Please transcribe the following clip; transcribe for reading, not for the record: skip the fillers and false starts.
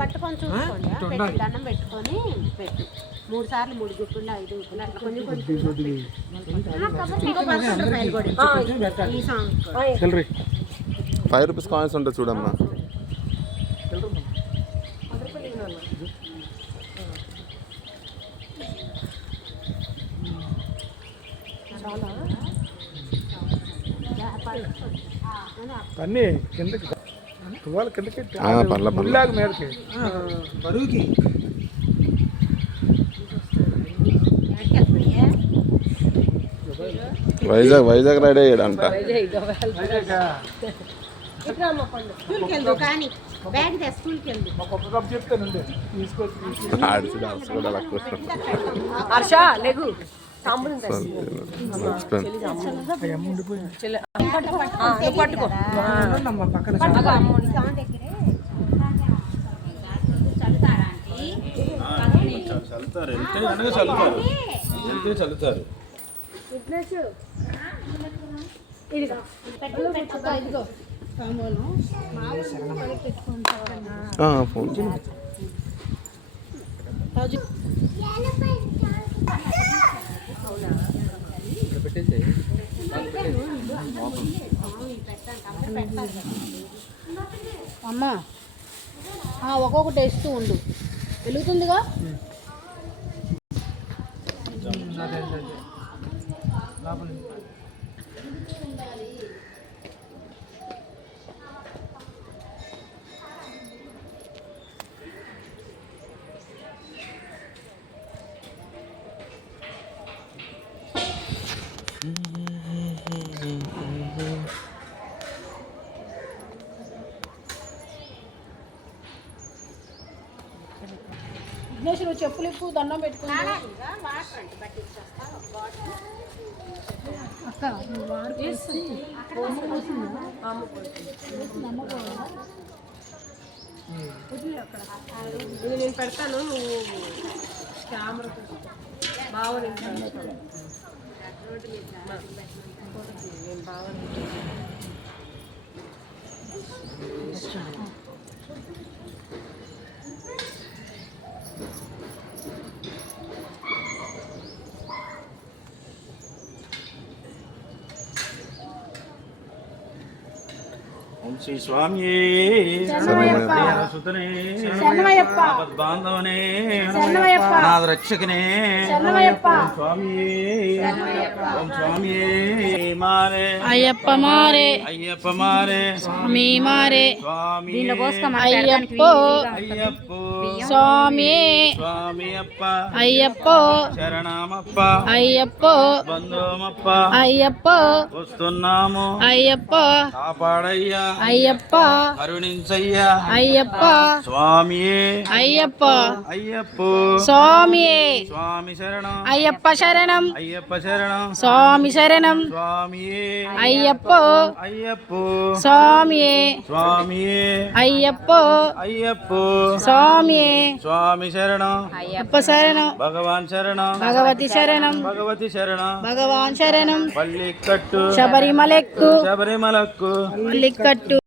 పట్టుకొని చూసుకోండి, దండం పెట్టుకొని పెట్టు. 3 సార్లు 3 గుప్పులు 5 గుప్పులు అట్లా కొన్ని ₹5 కాయిన్స్ ఉంటుంది చూడమ్మా. అన్నీ కిందకి తువ్వాల కిందకి ముల్లాగా మీదకి బరువుకి వైజాగ్ రైడ్ అయ్యాడంట. హర్ష లేగు పట్టుకో చల్లుతారు. ఫోన్ అమ్మా ఒక్కొక్కటి వేస్తూ ఉండు, వెలుగుతుందిగా. విఘ్నేష్ నువ్వు చెప్పులు ఇప్పు, దండం పెట్టుకుని అక్క నేను పెడతాను, నువ్వు కెమెరా బాగా ఓం శ్రీ స్వామి బాంధవనే అనాథ రక్షకనే స్వామి. ఓం స్వామి మారే అయ్యప్ప మారే, అయ్యప్ప మారే స్వామి మారే, స్వామి అయ్యప్ప అయ్యప్ప స్వామి, స్వామి అప్ప అయ్యప్ప శరణమప్ప అయ్యప్ప బంధుమప్ప అయ్యప్ప వస్తున్నాము అయ్యప్ప కాపాడయ్యా అయ్యప్ప కరుణించయ్యా అయ్యప్ప స్వామియే అయ్యప్ప అయ్యప్ప స్వామి స్వామి శరణం అయ్యప్ప శరణం అయ్యప్ప శరణం స్వామి శరణం స్వామియే అయ్యప్ప అయ్యప్ప స్వామి స్వామియే అయ్యప్ప అయ్యప్ప స్వామి స్వామి శరణం అయ్యప్ప శరణం భగవాన్ శరణం భగవతి శరణం భగవతి శరణం భగవాన్ శరణం పల్లికట్టు శబరిమలెక్కు శబరిమలకు పల్లికట్టు